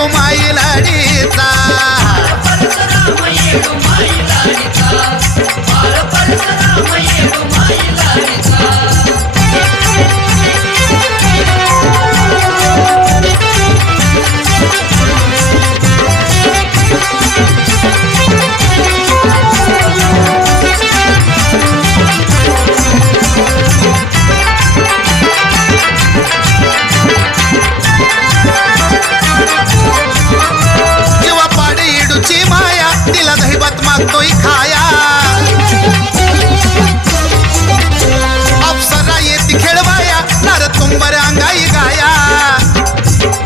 येडू माई लाडीचा परशुराम येडू माई लाडीचा बाळ परशुराम येडू माई लाडीचा मागतोय खाया अप्सरा येती खेळवाया नार तुंबर अंगाई गाया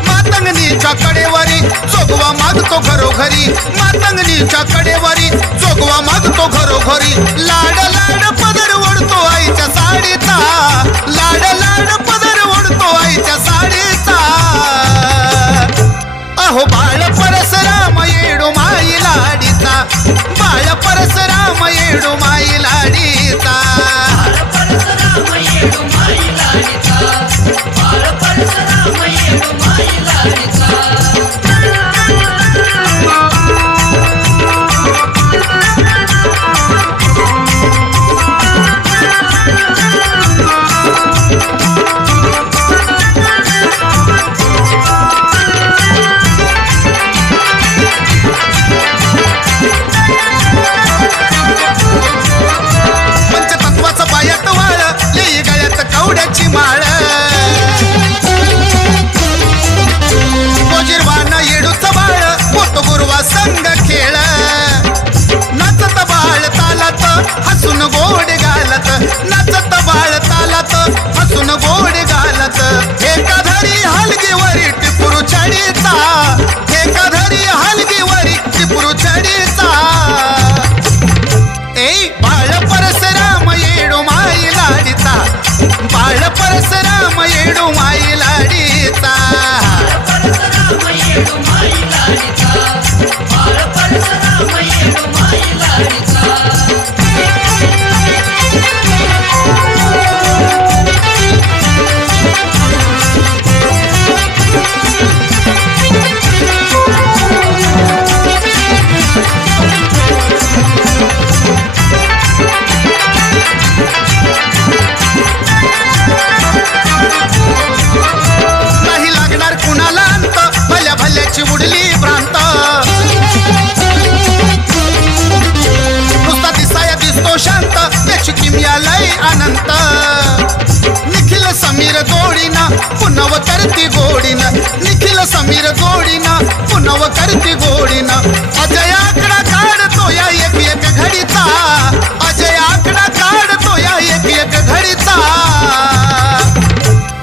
मातंगनीच्या कडेवरी जोगवा मागतो घरोघरी मातंगनीच्या कडेवरी जोगवा मागतो घरोघरी लाड लाड पदर ओढतो आईच्या साडीचा लाड लाड पदर ओढतो आईच्या साडीचा अहो बाळ परशुराम येडू माई लाडीचा बाळ परशुराम येडू माई लाडीचा परशुराम येडू माई लाडीचा बाळ परशुराम येडू माई लाडीचा कवड्याची माळ गोजिरवान येडूच बाळ मोठो गुरुवा संग खेळ नाचत बाळ तालात हसून गोड गालत नाचत बाळ तालात हसून गोड गालत एकाधरी हलगीवरी टिपुरू छडीचा एकाधरी हलगीवरी टिपुरू छडीचा ए बाळ परशुराम येडू माई लाडीचा बाळ परशुराम येडू माई लाडीचा परशुराम येडू माई लाडीचा बाळ परशुराम येडू माई लाडीचा उडली भ्रांत नुसता दिसाया दिसतो शांत त्याची किमया लय अनंत निखिल समीर जोडीना पुनव करती गोडीना निखिल समीर जोडीना पुनव करती गोडीना अजय आकडा काढतो या एक एक घडीचा अजय आकडा काढतो या एक एक घडीचा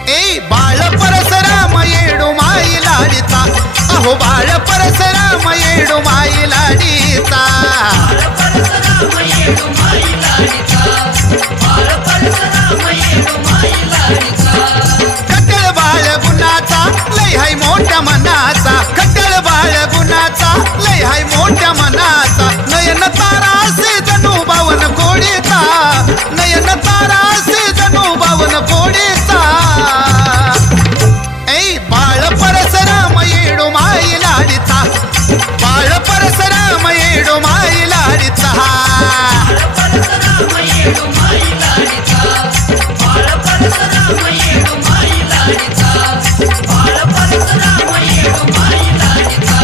ए बाळ परशुराम येडू माई लाडीचा अहो बाळ परशुराम येडू माई लाडीचा परशुराम येडू माई लाडीचा बाळ परशुराम येडू माई लाडीचा खट्टळ बाळ गुणाचा लय हाय मोठ्या मनाचा खट्टळ बाळ गुणाचा लय हाय मोठ्या मनाचा नयन तारा असे जणू बावन कोडीचा नयन तारा असे जणू बावन कोडीचा ए बाळ परशुराम येडू माई लाडीचा बाळ परशुराम येडू माई लाडीचा परशुराम येडू माई लाडीचा बाळ परशुराम येडू माई लाडीचा बाळ परशुराम येडू माई लाडीचा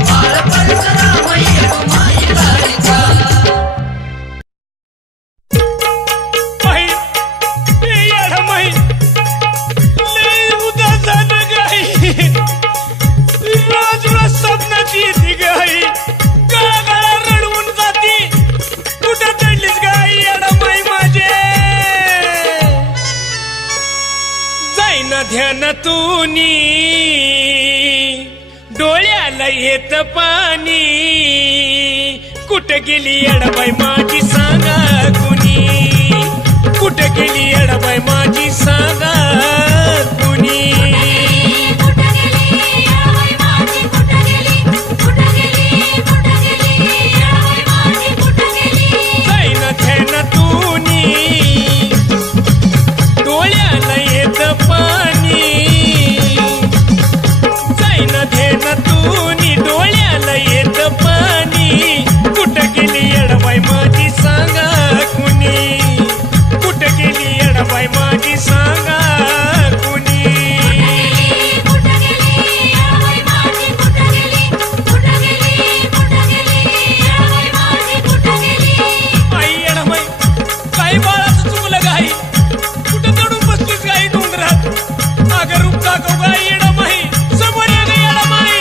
बाळ परशुराम येडू माई लाडीचा ध्यानातूनी डोळ्याला येत पाणी कुठं गेली अडबाई माझी सांगा कुणी कुठं गेली अडबाई माझी सांगा कुणी जाईन ध्यानातूनी डोळ्याला येत पाणी जाईन ध्यान ध्यान तूनी डोळ्याला येत पाणी कुठं गेली येडबाई माझी सांगा कुणी कुठं गेली येडबाई माझी सांगा कुणी आई येडबाई काही बाळाचं चुकलं गाई कुठं चढून बसलीस गाई डोंगरात अगं रूप दाखव गाई येडबाई समोर ये ग येडबाई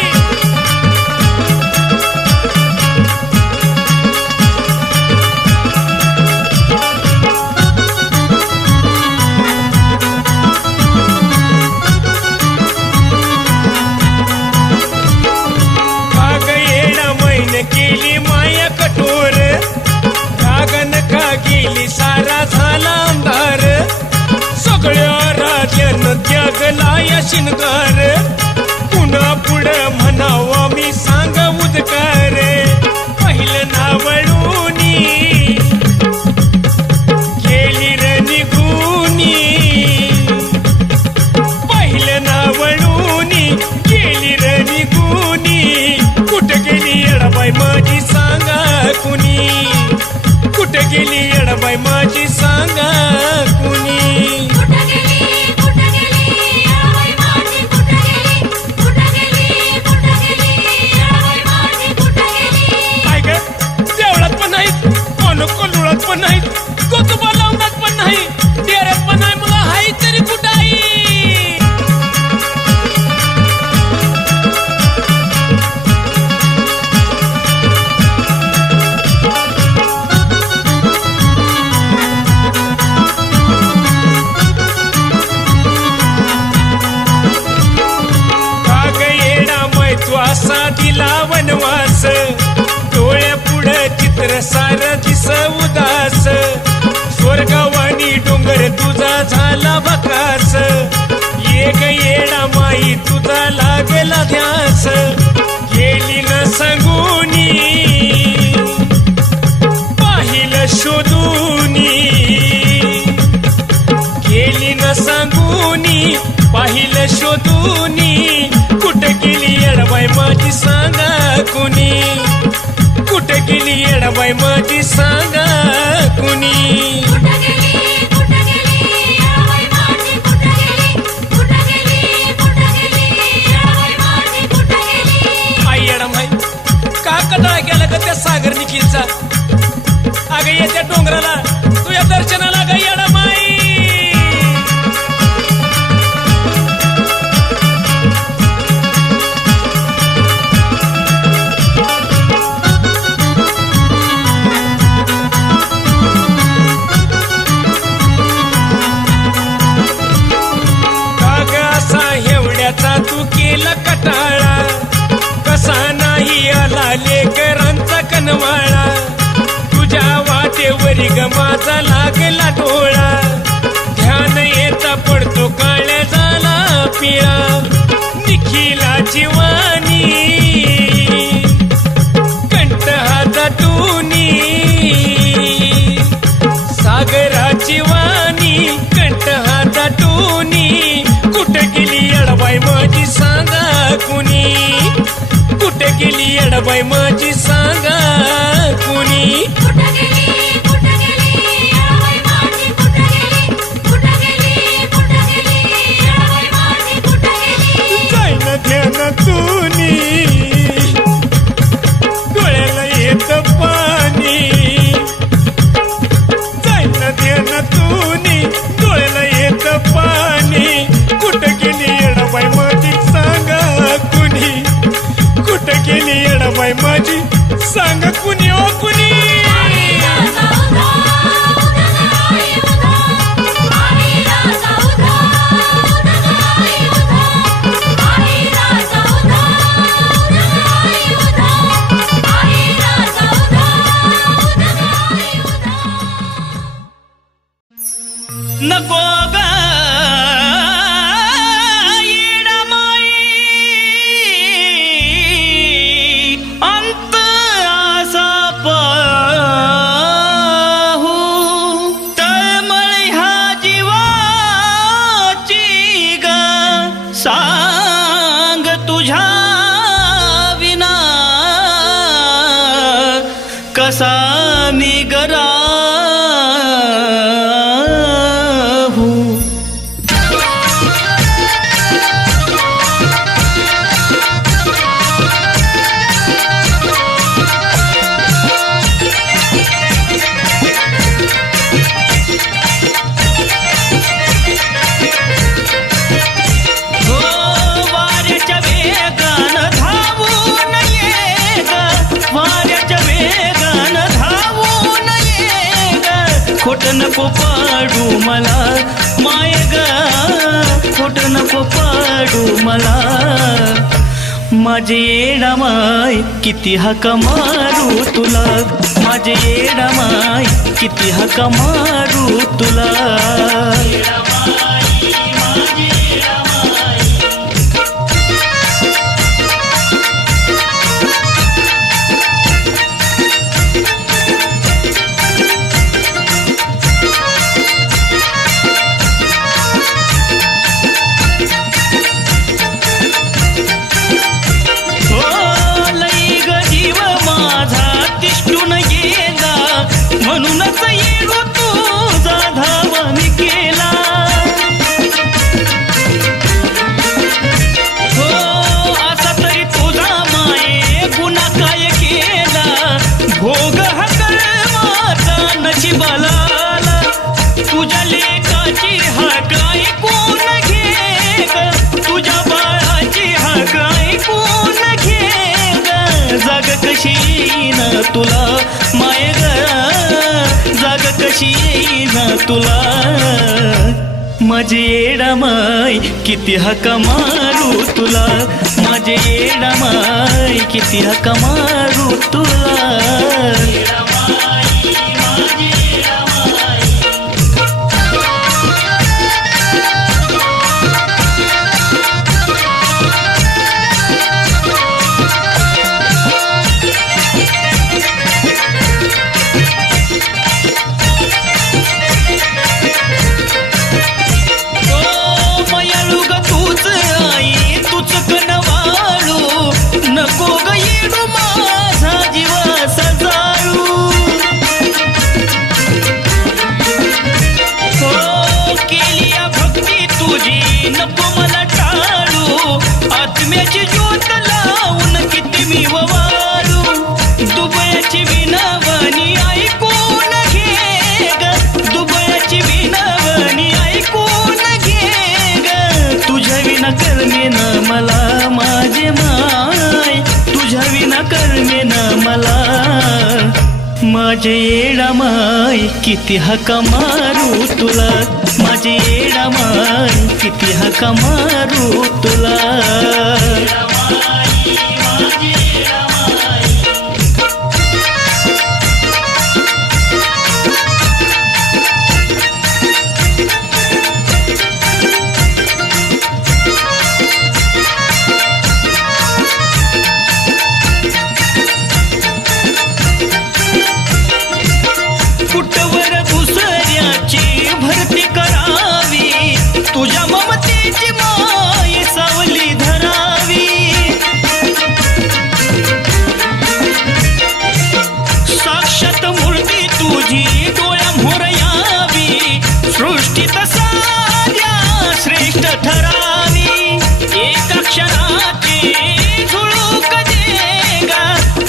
केली माया कठोर रागन का गेली सारा झाला अंधार सगळ्या राजन त्यागला या शिनगार पुन्हा पुढं म्हणावा मी सांग उद्गार पहिलं नावळूनी गेली र निघूनी पहिलं नावळूनी गेली र निघूनी कुठं गेली येडबाई माझी सांगा कुणी कुठं गेली येडबाई माझी सांगा कुणी काय ग देवळात पण नाहीत कोल्हुळात पण नाहीत कोतुबा लावण्यात पण नाही डेऱ्यात पण नाही मला हाय तरी कुठं आई असा दिला वनवास डोळ्या पुढं चित्र सार दिस उदास स्वर्गवाणी डोंगर तुझा झाला बकास एक येडा माई तुझा लागला ध्यास गेली न सांगूनी पाहिलं शोधूनी गेली न सांगूनी पाहिलं शोधूनी कुठं गेली येडबाई माझी सांगा कुणी कुठं गेली येडबाई माझी सांगा कुणी आई येडबाई का कटाळा केला का त्या सागर निखिलचा अगं येत्या डोंगराला तुझ्या दर्शनाला ग येडबाई तू केला कटाळा कसा नाही आला लेकरांचा कनवाळा तुझ्या वाटेवरी ग माझा लागला डोळा ध्यान येता पडतो काळ्या झाला पिळा निखिलाची वाणी कंठ हातातूनी सागराची वाणी कंठ हातातूनी कुठं गेली येडबाई माझी सांगा कुणी कुठं गेली येडबाई माझी सांगा कुणी जाईन ध्यान तुनी डोळ्याला येत पाणी जाईन ध्यान तुनी डोळ्याला येत पाणी कुठं गेली येडबाई माझी सांगा कुणी कुठं गेली येडबाई माझी सांगा कुणी ओ कुणी कसा निगराहू खोट नको पाडू मला माय ग खोट नको पाडू मला माझे येडा माय किती हाका मारू तुला माझे येडा माय किती हाका मारू तुला म्हणूनच येडू तुझा धावानी केला हो असा तरी तुझा माये गुन्हा काय केला भोग हकल माझा नशिबाला तुझ्या लेकाची हाक ऐकून घे ग तुझ्या बाळाची हाक ऐकून घे ग जाग कशी येईन तुला माय ग जाग कशी येईन तुला माझे येडा माय किती हाका मारू तुला माझे येडा माय किती हाका मारू तुला नको ग येडू माझा जीव सजाळू हो केली भक्ती तुझी नको मला टाळू आत्म्याची ज्योत लावून किती मी वाळू दुबळ्याची विनवणी ऐकून घे ग दुबळ्याची विनवणी ऐकून घे ग तुझ्या विना कर्मेन मला माझे तुझ्या विना कर्मेन मला माझे येडा माय किती हाका मारू तुला माझे येडा माय किती हाका मारू तुला कुठवर दुसऱ्याची भरती करावी तुझ्या ममतेची माय सावली धरावी साक्षात मूर्ती तुझी डोळ्यामोर यावी सृष्टीत साध्या श्रेष्ठ ठरावी एका क्षणाची झुळूक देगा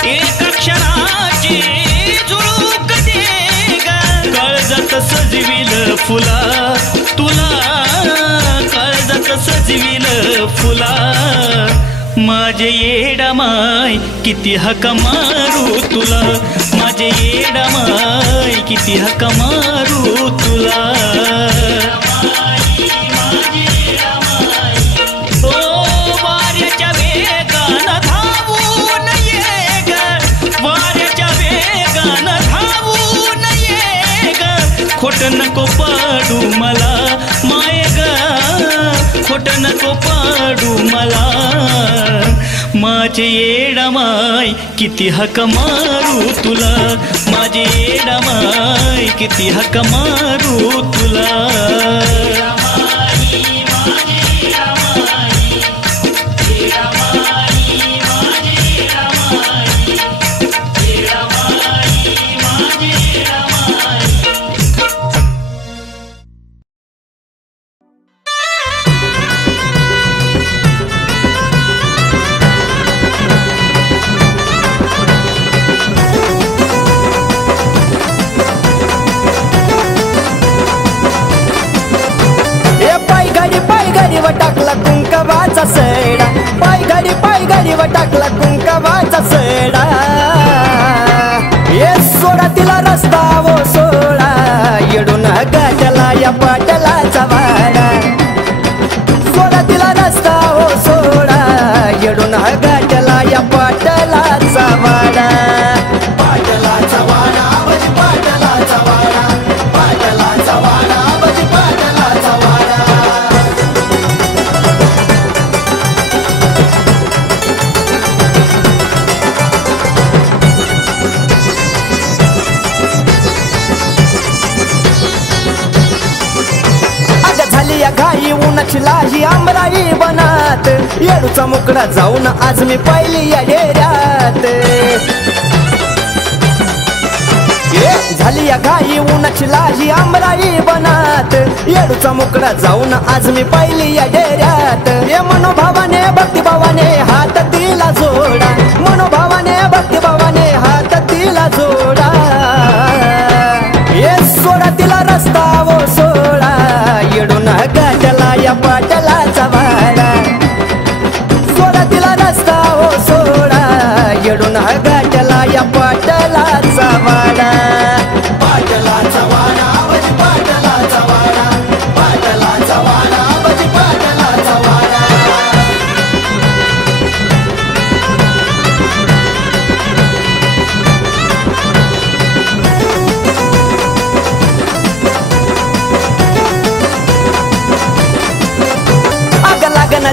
एका क्षणाची झुळूक देगा काळजात सजविल फुला तुला काळजात सजविल फुला माझे येडा माय किती हाका मारू तुला माझे येडा माय किती हाका मारू तुला ओ वाऱ्याच्या वेगान धावून ये ग वाऱ्याच्या वेगान धावून ये ग खोट नको पाडू मला माय ग खोट नको पाडू मला माझे येडा माय किती हाका मारू तुला माझे येडा माय किती हाका मारू तुला व टाकला कुंकवाचा सडा ये सोडा तिला रस्ता वो सोडा येडून गाठला या पाटलाचा वाडा सोडा तिला रस्ता वो सोडा येडून गाठला या पाटलाचा वाडा पाटलाचा वाडा बजी पाटलाचा वाडा पाटलाचा वाडा बजी पाटलाचा वाडा घाई उन्हाची लाही आमराई बनात येडूचा मुकडा जाऊन आज मी पाहिली या डेऱ्यात झाली या घाई उन्हाची लाही आमराई बनात येडूचा मुकडा जाऊन आज मी पाहिली या डेऱ्यात ये मनोभावाने भक्तिभावाने हात तिला जोडा मनोभावाने भक्तिभावाने हात तिला जोडा ये सोडा तिला रस्ता वो सोडा येडून गाठला या पाटलाचा वाडा सोडा तिला रस्ता हो सोडा येडून गाठला या पाटलाचा वाडा पाटलाचा वाडा बजी पाटलाचा वाडा पाटलाचा वाडा बजी पाटलाचा वाडा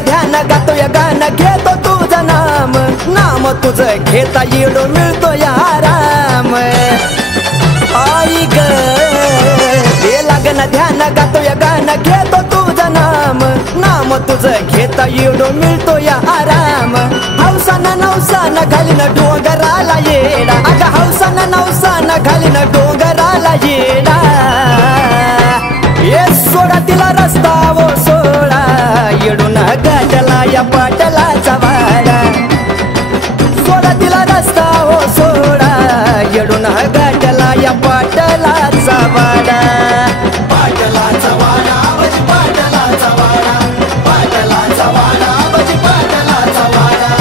ध्यान गातो या गाणं घेतो तुझं नाम नाम तुझं घेता येडो मिळतो या आराम आई ग हे लागन ध्यान गातो या गाणं घेतो तुझं नाम नाम तुझं घेता येडो मिळतो या आराम हौसानं नवसानं घालीन डोंगराला येडा अग हौसानं नवसानं घालीन डोंगराला येडा ये सोडा तिला रस्ता वो सोडा येडून गाठला या पाटलाचा वाडा सोडा तिला रस्ता वो सोडा येडून गाठला या पाटलाचा वाडा पाटलाचा वाडा बजी पाटलाचा वाडा पाटलाचा वाडा बजी पाटलाचा वाडा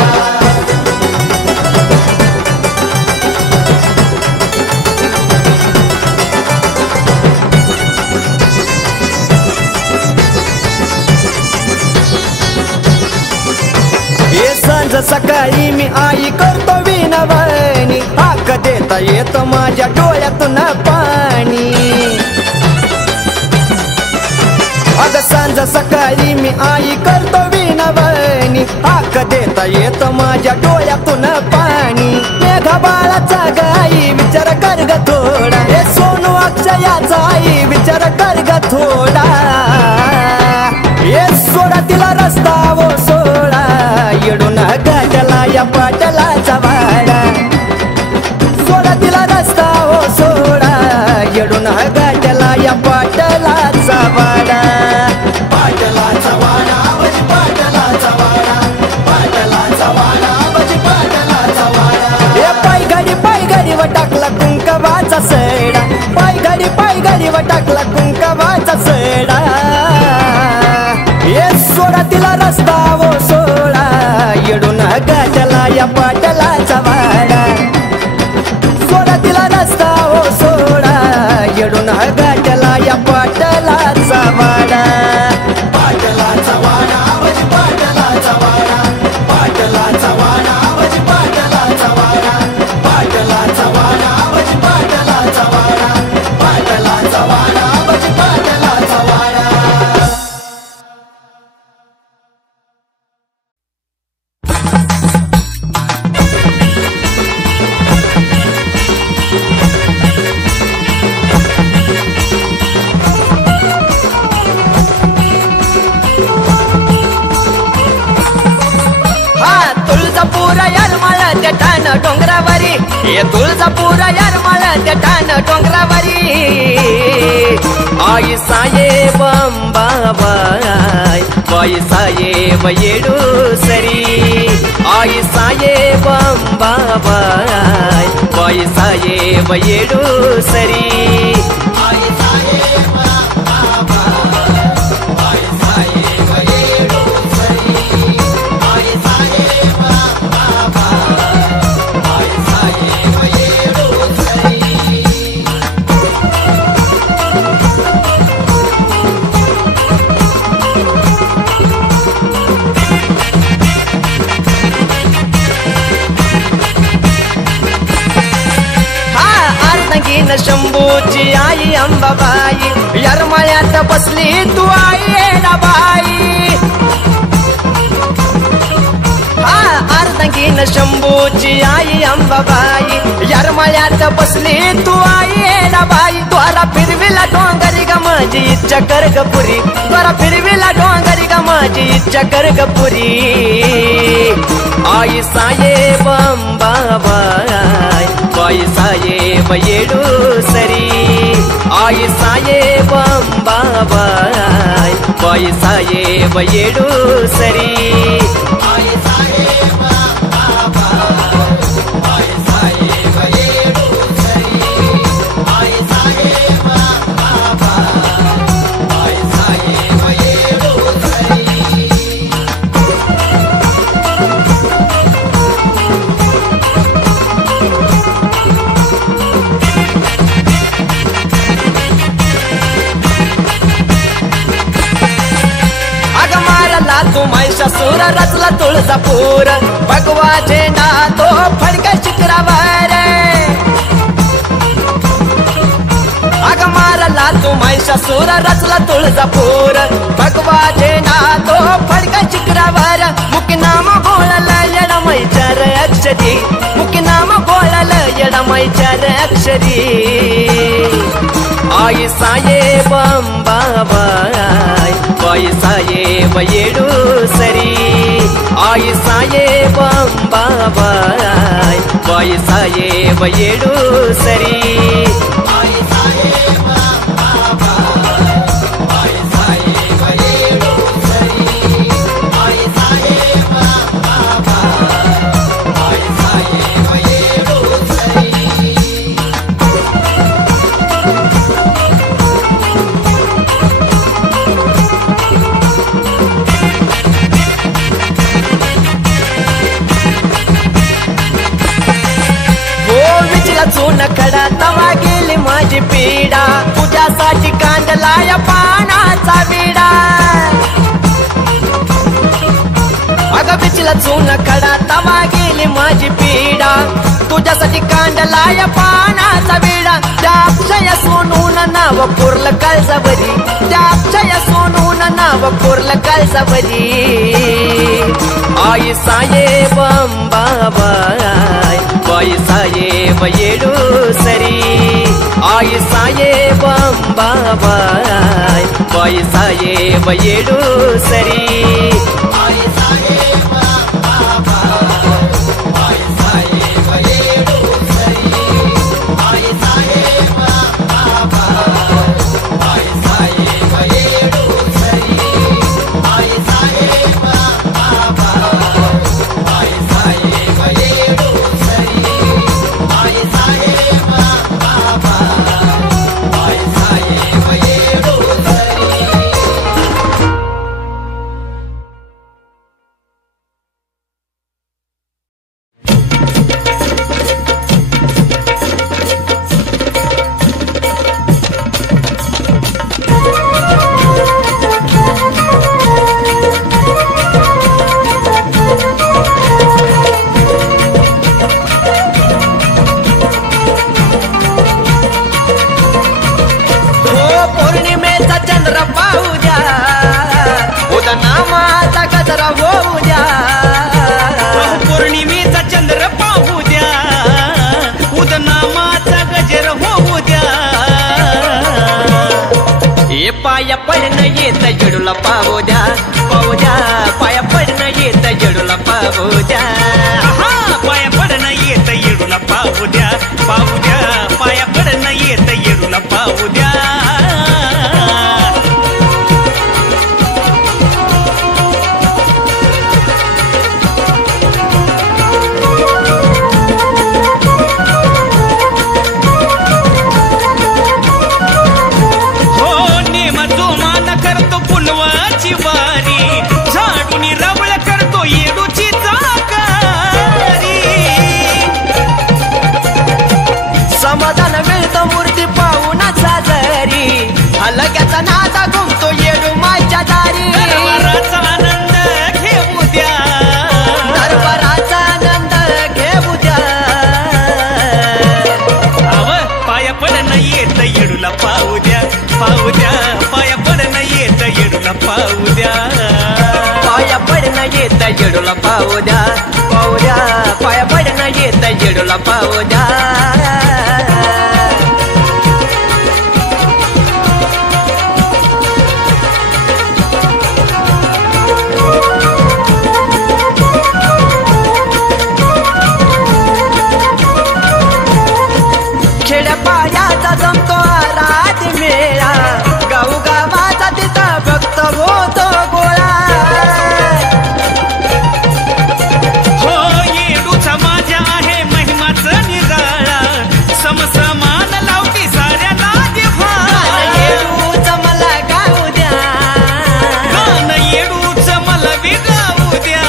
सांज सकाळी मी आई करतो विनवणी हाक देता येतो माझ्या डोळ्यातून पाणी अग सांज सकाळी मी आई करतो विनवणी हाक देता येतो माझ्या डोळ्यातून पाणी मेघा बाळाचा गाई विचार कर ग थोडा हे सोनू अक्षयाचा आई विचार कर ग थोडा ये सोडा तिला रस्ता वो सोडा येडून गाठला या पाटलाचा वाडा सोडा तिला रस्ता वो सोडा येडून गाठला या पाटलाचा वाडा पाटलाचा वाडा बजी पाटलाचा वाडा पाटलाचा वाडा बजी पाटलाचा वाडा हे पाय घडी व टाकला कुंकवाचा सडा पाय घडी व टाकला कुंकवाचा सडा ये सोडा तिला रस्ता वो सोडा येडून गाठला या पाटलाचा वाडा सोडा तिला रस्ता वो सोडा येडून गाठला या पाटलाचा वाडा पाटलाचा वाडा बजी पाटलाचा वाडा पाटलाचा वाडा बजी पाटलाचा वाडा पाटलाचा वाडा बजी पाटलाचा वाडा पाटलाचा वाडा बजी पाटलाचा वाडा डोंगरावरी हे तुळजापूर यारमाळ त्या ठाण डोंगरावरी आई साहेब अंबाबाई बाई साहेब येडूसरी आई साहेब अंबाबाई बाई साहेब येडूसरी आई साहेब अंबाबाई बाई साहेब येडूसरी आई साहेब शंभूची आई अंबाबाई यरमाळ्यात बसली तू आई येडाबाई अर्धंगीन शंभूची आई अंबाबाई यरमाळ्यात बसली तू आई येडाबाई द्वारा फिरविला डोंगरी ग माझी इच्छा कर ग पुरी द्वारा फिरविला डोंगरी ग माझी इच्छा कर ग पुरी आई साहेब अंबाबाई बाई साहेब येडू सरी आई साहेब अंबाबाई बाई साहेब येडू सरी आई साहेब अंबाबाई बाई साहेब येडू सरी आई साहेब अंबाबाई बाई साहेब येडू सरी तू महिषासूर रचला तुळजापूर भगवा झेंडा तो फडका शिखरावर अग मारला तू महिषासूर रचला तुळजापूर भगवा झेंडा तो फडका शिखरावर मुक्नाम बोळल येडमैचार अक्षरी मुक्नाम बोळल येडमैचार अक्षरी आई साहेब अंबाबाई बाई साहेब येडू सरी आई साहेब अंबाबाई बाई साहेब येडू सरी आई साहेब अंबाबाई बाई साहेब येडू सरी आई साहेब अंबाबाई बाई साहेब येडू सरी चून खडा तवा गेली माझी पीडा तुझ्यासाठी कांदलाय पानाचा विडा अगं बिचला चून खडा तवा गेली माझी पीडा तुझ्यासाठी कांदलाय पानाचा विडा त्या अक्षय सोनून नाव कोरलं काळजाबरी त्या अक्षय सोनून नाव कोरलं काळजाबरी आई साहेब अंबाबाई बाई साहेब येडू सरी आई साहेब अंबाबाई बाई साहेब येडू सरी आई साहेब अंबाबाई बाई साहेब येडू सरी आई साहेब अंबाबाई बाई साहेब येडू सरी आई साहेब अंबाबाई बाई साहेब येडू सरी आई साहेब अंबाबाई बाई साहेब येडू सरी पौर्णिमेचा चंद्र पाहू द्या उद्या नामाचा गजरा होऊ द्या पौर्णिमेचा चंद्र पाहू द्या उद्या नामाचा गजर होऊ द्या हे पाया पडणं येत जडूला पाहू द्या पाया पडणं येत जडूला पाहू द्या पाया पडणं येत येडूला पाहू द्या पाया पडणं येत येडूला पाहू द्या हो नेम जोमान करतो पुलवाची वारी पाहू द्या पाया पडणं येत येडूला पाहू द्या पाया पडणं येत येडूला पाहू द्या पाहू द्या पाया पडणं येत येडूला पाहू द्या खेड्यापाड्याचा जमतो रात मेळा गाऊ गावाचा तिथं भक्त होतो गोळा हो येडूचा माझ्या आहे महिमाचं निराळा समसमान लावती साऱ्याला दिव्हा येडूच मला गाऊ द्या गाणं येडूचं मला विगाऊ द्या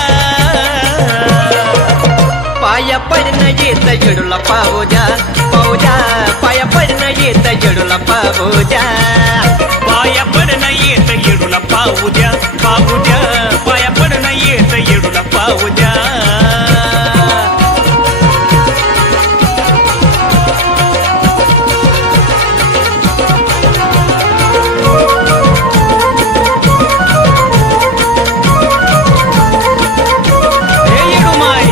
पाया पडणं येत येडूला पाहू द्या पाहू द्या पाया पडणं येत येडूला पाहू द्या पाया पडणं येत येडूला पाहू द्या पाहू द्या पाया पडणं येत येडूला पाहू द्या हे येडूमाई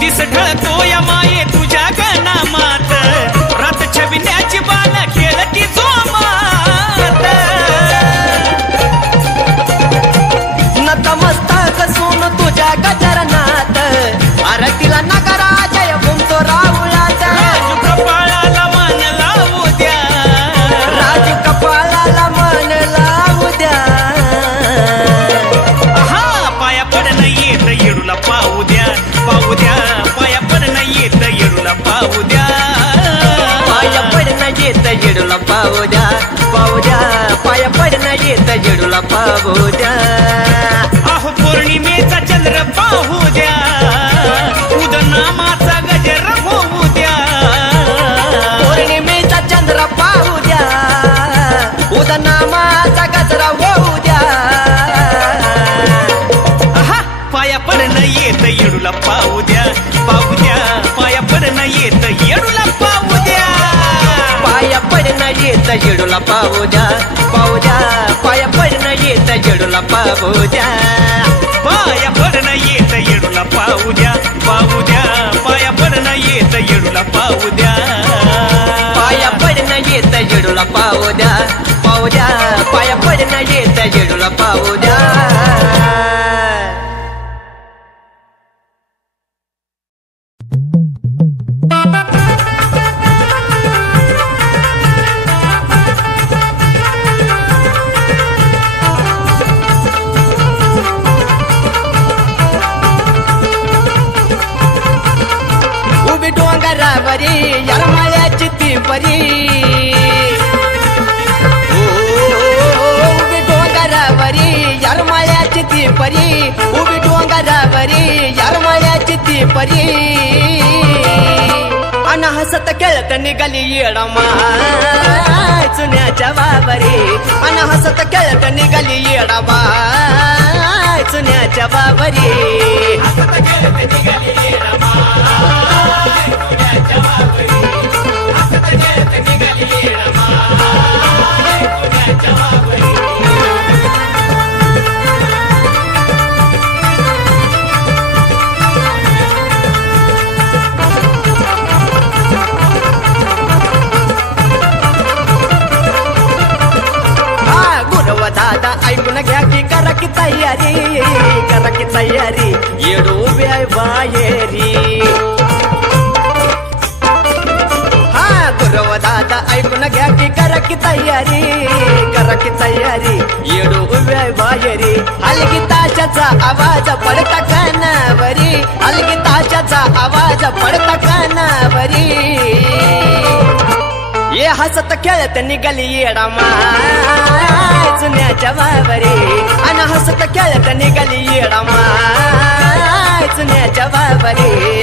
दिस ढळतो या माये तुझ्या गणामात रात छबिन्याची बाण खेळती जोमात नतमस्तक सोन तुझ्या गजरनाथ आरतीला नगरा जय भूमतो राहुलात राजू कपाळाला मान लावू द्या राजू कपाळाला मन लावू द्या हा पाया पडणं येत येडूला पाहू द्या पाहू द्या पाया पडणं येत येडूला पाहू द्या पाया पडणं येत येडूला पाहू द्या पाहू द्या पाया पडणं येत येडूला पाहू द्या अहो पौर्णिमेचा चंद्र पाहू द्या उदनामाचा गजर होऊ द्या पौर्णिमेचा चंद्र पाहू द्या उदनामाचा गजरा होऊ द्या आहा, पाया पडणं येत येडूला पाहू द्या पाहू द्या पाया पडणं येत येडूला पाहू द्या पाया पडणं येत येडूला पाहू द्या पाहू द्या पाया पडणं येत येडूला पाहू द्या पाया पडणं येत येडूला पाहू द्या पाहू द्या पाया पडणं येत येडूला पाहू द्या पाया पडणं येत येडूला पाहू द्या पाहू द्या पाया पडणं येत येडूला पाहू द्या उभी डोंगरावरी यरमाळ्याची ती परी उभी डोंगरावरी यरमाळ्याची ती परी उभी डोंगरावरी यरमाळ्याची ती परी अन हसत खेळत निघाली येडमा चुन्याच्या बाबरी अन हसत खेळत निघाली येडमा चुन्याच्या बाबरी दादा ऐकून घ्या की करा की तयारी येडू उभ्या बाहेरी हा गुरव दादा ऐकून घ्या की करा की तयारी येडू उभ्या बाहेरी अलगी ताशाचा आवाज पडता कानावरी अलगी ताशाचा आवाज पडता कानावरी ये हसत खेळत निघाली येडामा चुन्याच्या बाबरी अन हसत खेळत निघाली येडामा चुन्याच्या बाबरी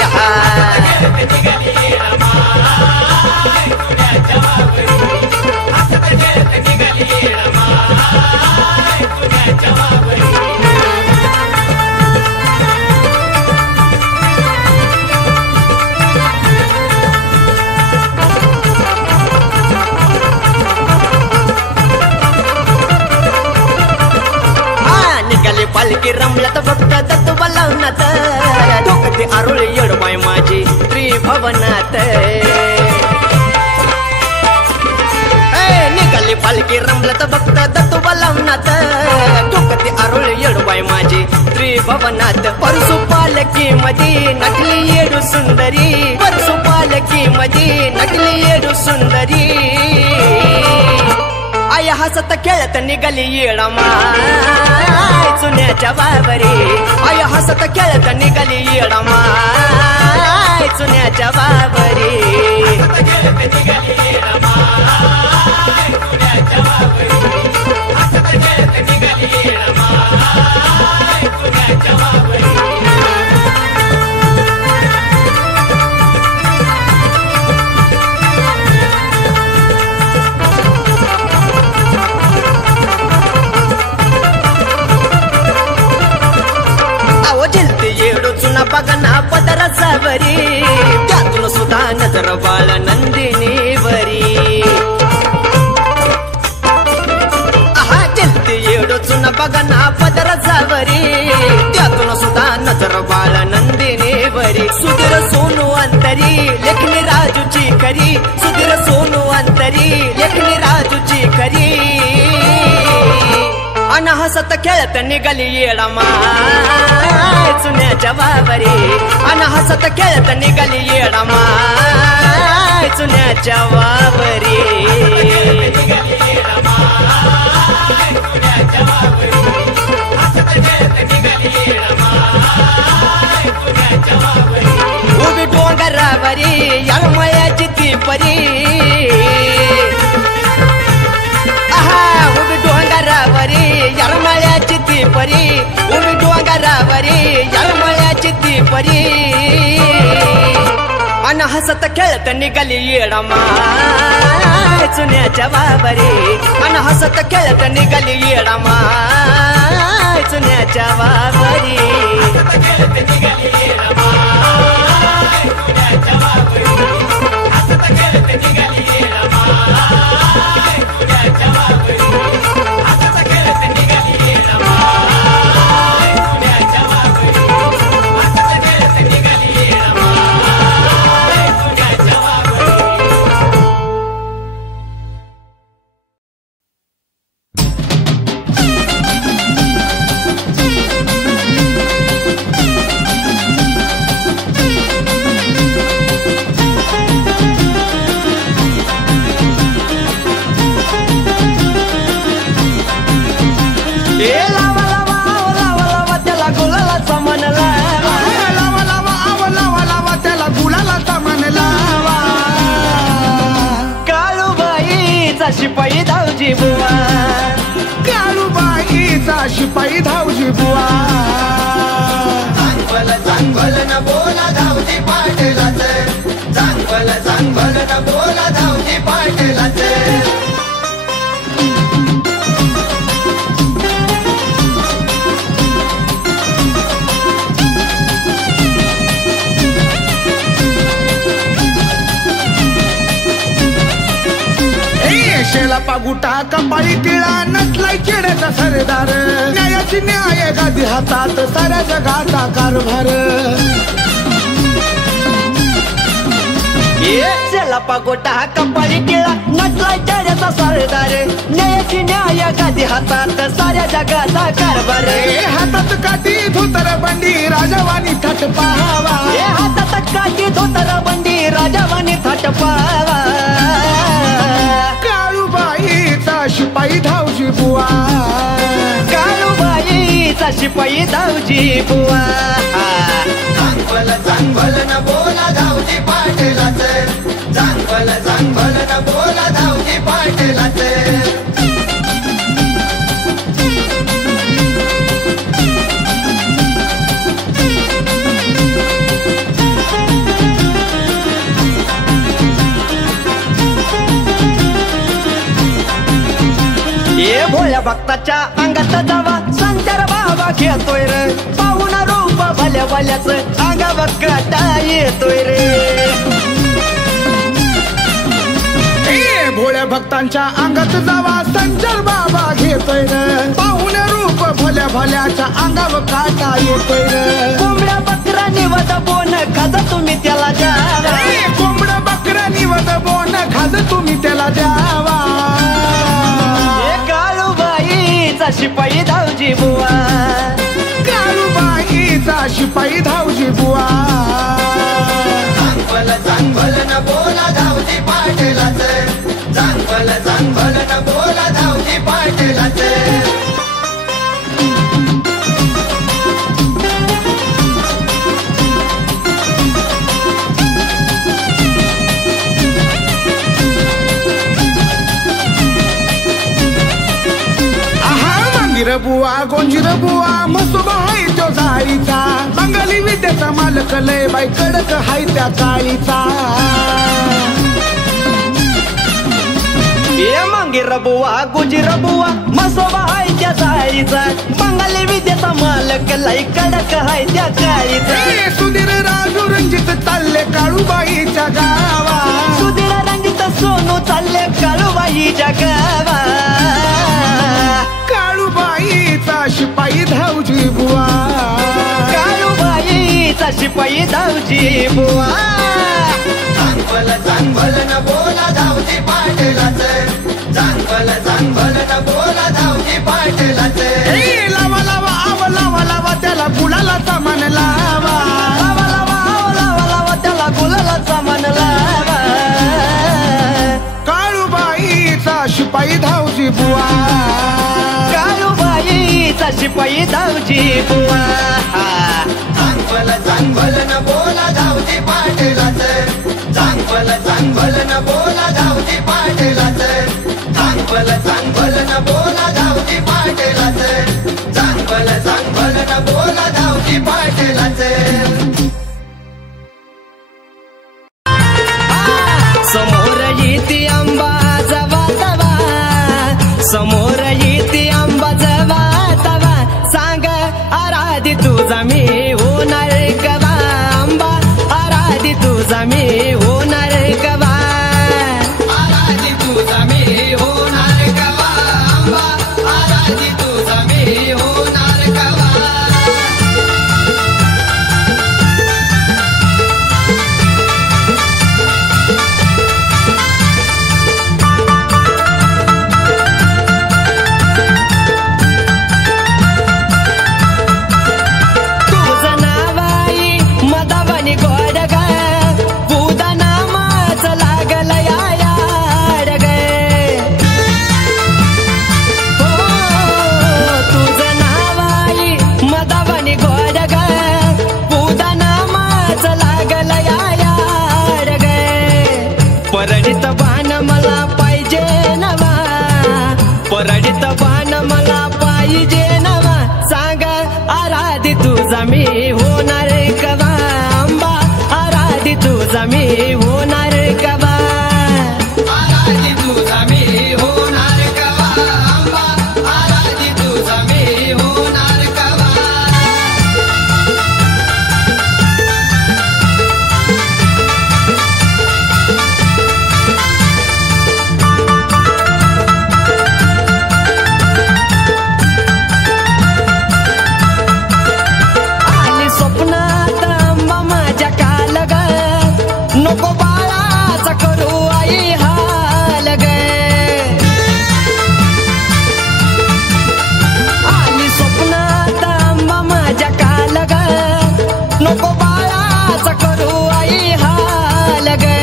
पालखी रमल्यात भक्त दत्त बलवनात डोकते आरोळी येडबाय माझी त्रिभवनात निघाली पालखी रमल्यात भक्त दत्त बलवनात डोकते आरोळी येडबाय माझी त्रिभवनात परसू पालखी मध्ये नटली येडू सुंदरी परसू पालखी मध्ये नटली येडू सुंदरी आया हसत खेळत निघाली येडमाय चुन्याच्या बाबरी आया हसत खेळत निघाली येडमाय चुन्याच्या बाबरी बघना पदर सावरी त्यातून सुद्धा नजर बाळ नंदिनीवरी आहा चलते येडो चुना बघना पदर सावरी त्यातून सुद्धा नजर बाळ नंदिनीवरी सुधीर सोनू अंतरी लेखनी राजूची खरी सुधीर सोनू अंतरी लेखनी राजूची खरी अन हसत खेळत निघाली येडमाय चुन्याच्या बाबरी अन हसत खेळत निघाली येडमाय चुन्याच्या बाबरी उभी डोंगरावरी याळमळ्याची ती परी उभी डोंगरावरी याळमळ्याची ती परी उभी डोंगरावरी याळमळ्याची ती परी अन हसत खेळत निघाली येडमाय चुन्याच्या बाबरी अन हसत खेळत निघाली येडमाय चुन्याच्या बाबरी शिपाई धावजी बुवा काळूबाईचा शिपाई धावजी बुवा चांगल चांगल न बोला धावजी पाटलाच चांगल चांगल न बोला धावजी पाटलाच शेला पागुटा कपाळी टिळा नसलाय खेड्याचा सरदार न्यायाची न्याय गादी हातात साऱ्या जगाचा कारभार शेला पागोटा कपाळी टिळा नसलाय खेड्याचा सरदार न्यायाची न्याय गादी हातात साऱ्या जगाचा कारभार हातात काठी धोतर बंडी राजावानी थाट पाहावा हातात काठी धोतर बंडी राजावानी थाट पाहावा काळूबाईचा शिपाई धावजी बुवा काळूबाईचा शिपाई धावजी बुवा चांगल चांगल न बोला धावजी पाटलाच चांगल चांगल न बोला धावजी पाटलाच भोळ्या भक्ताच्या अंगात जावा संतर बाबा घेतोय रे पाहून रूप भल्या भल्याच अंगावर काटा येतोय रे भोळ्या भक्तांच्या अंगात जावा संचार बाबा घेतोय रे पाहुणे रूप भल्या भल्याच्या अंगावर काटा येतोय रे कोंबड्या बकरा निवद बोन खाज तुम्ही त्याला द्यावा कोंबड्या बकऱ्या निवद बोन खाज तुम्ही त्याला द्यावा काळूबाईचा शिपाई धावजी बुवा काळूबाईचा शिपाई धावजी बुवा चांगल न बोला धावजी पाटलाच चांगल न बोला धावजी पाटलाच बुवा गोंजीर बुवा मसुबा हाय तो जाळीचा बंगाली विद्याचा मालक लय बाई कडक हाय त्या काळीचा ये मंगीर बुवा गुजीर बुवा मसोबा हाय त्या जाळीचा बंगाली विद्याचा मालक लय कडक हाय त्या काळीचा सुधीर राजू रंजित चालले काळूबाईच्या गावा सुधीर रंजित सोनू चालले काळूबाईच्या गावा काळूबाईचा शिपाई धावजी बुवा काळूबाईचा शिपाई धावजी बुवा चांगल न बोला धावजी पाटलाच चांगल न बोला धावजी पाटलाच लावा लावा आव लावा लावा त्याला गुलाला सामान लावा लावा लावा आव लावा लावा त्याला गुलाला सामान लावा काळूबाईचा शिपाई धावजी बुवा काळूबाईचा शिपाई धावजी बुवा चांगल न बोला धावजी पाटलाच चांगल न बोला धावजी पाटलाच चांगल न बोला धावजी पाटलाच चांगल न बोला धावजी पाटलाच समोर येते आंबा जवा तवा समोर येते आंबा जवा तवा सांग आराधी तुझा मी होणार कवा आंबा आराधी तुझा मी होणार कवा आराधी तुझा मी होणार कवा आंबा आराधी तुझा मी होणार कवा तुझं नावाई मदावानी गोड ग पूदा नामाच लागल याड ग हो तुझं नावाई मदावानी गोड ग पूदा नामाच लागल याड ग परडित बाण मला पाहिजे नवा परडित बाण मला पाहिजे नवा सांग आराधी तुझा मी होणार कवा आंबा आराधी तुझा मी होणार कवा आराधी तुझा मी होणार कवा आंबा आराधी तुझा मी होणार कवा आली स्वप्नात आंबा माझ्या काल ग नको बाळाचा करू आई हाल ग आली स्वप्नात आंबा माझ्या काल ग नको बाळाचा करू आई हाल ग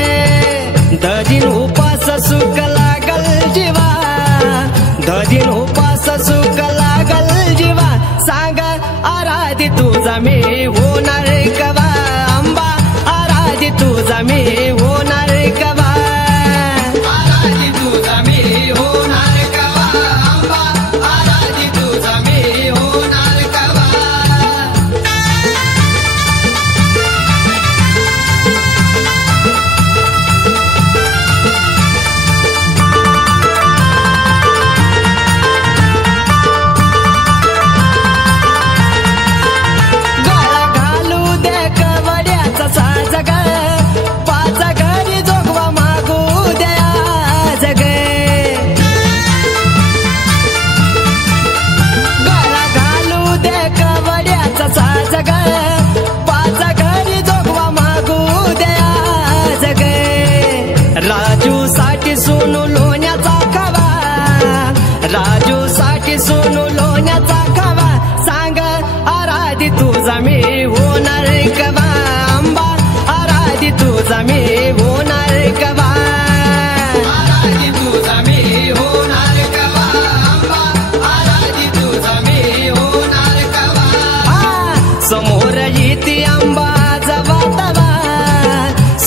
ददिन उपास सुख लागल जीवा ददिन उपास सुख लागल जीवा सांग आराधी तुझा मी होणार कवा आंबा आराधी तुझा मी होणार कवा आराधी तुझा मी होणार कवा आंबा आराधी तुझा मी होणार कवा गळा घालू दे कवड्याचा साज ग पाच ग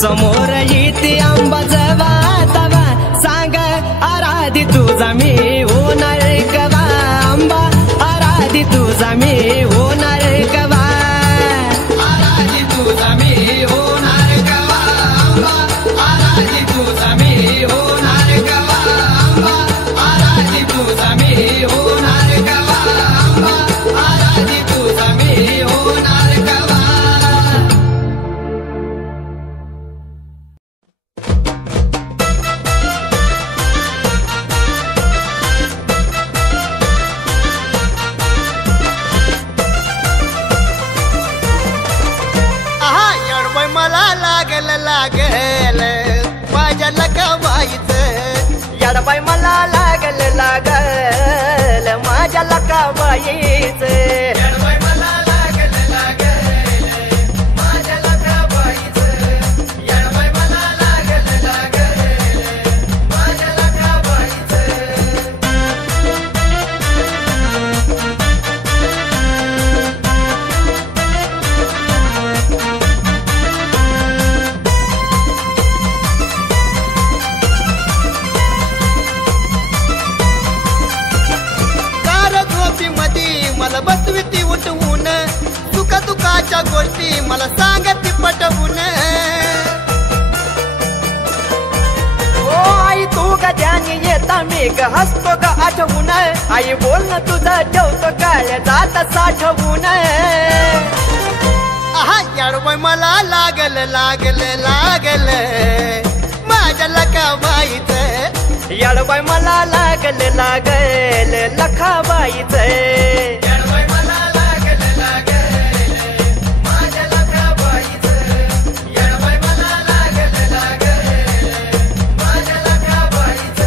समोर येते आंबा जवा तवा सांग आराधी तुझा मी होणार कवा आंबा आराधी तुझा मी होणार कवा आराधी तुझा मी होणार कवा आंबा आराधी तुझा मी होणार कवा आंबा आराधी तुझा मी होणार कवा आंबा आराधी तुझा मी होणार कवा लागल माझ्या लकाबाईच याडबाई मला लागल लागल माझ्या लकाबाईच येडबाई मला लागल लागल माझ्या लकाबाईच येडबाई मला लागल लागल माझ्या लकाबाईच मला बसविती उठवून सुखा दुखाच्या गोष्टी मला सांगती पटवून ओ आई तू गजानी येता मी ग हसतो ग आठवून आई बोलणं तुझं ठेवतो काय जात साठवून आहा याडबाई मला लागल लागल लागल माझ्या लकाबाईच याडबाई मला लागल लागल लखाबाईच येडबाई मला लागल लागल माझ्या लकाबाईच येडबाई मला लागल लागल माझ्या लकाबाईच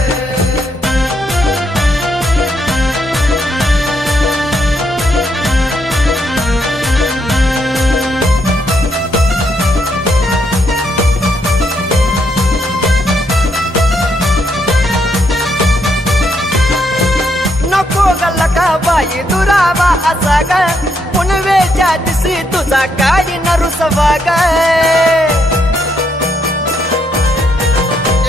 नको ग लखाबाई दुरावा असा ग पुनवेच्या दिसी तुझा काढी न रुसवा ग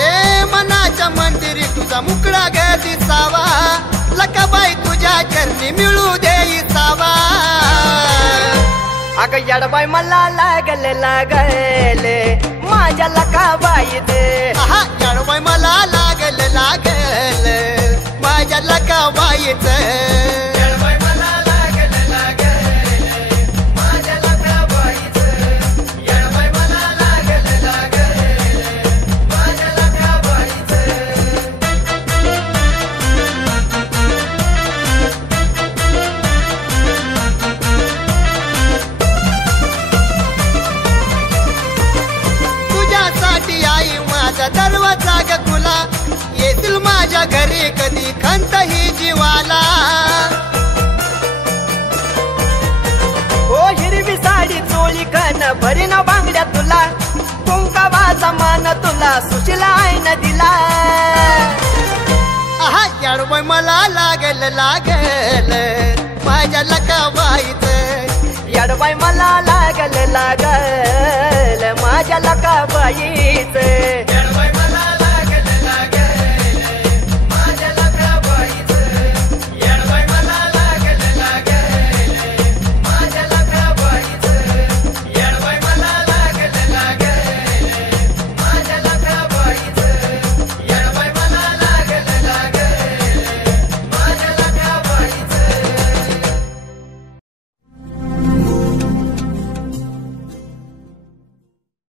ए मनाच्या मंदिरी तुझा मुकळा ग दिसावा लकाबाई तुझ्या चरणी मिळू देई सावा अग याडबाई मला लागल लागल माझ्या लखाबाईच आहा याडबाई मला लागल लागल माझ्या लकाबाईच येडबाई मला लागल लागल माझ्या लकाबाईच येडबाई मला लागल लागल माझ्या लकाबाईच तुझ्यासाठी आई माझा दरवाजा ग खुला येतील माझ्या घरी कधी खंत ही जीवाला हो हिरवी साडी चोळी कन भरीन बांगड्या तुला कुंकावाचा मान तुला सुशीला आईन दिला आहा याडबाई मला लागल लागल माझ्या लकाबाईच याडबाई मला लागल लागल माझ्या लखाबाईच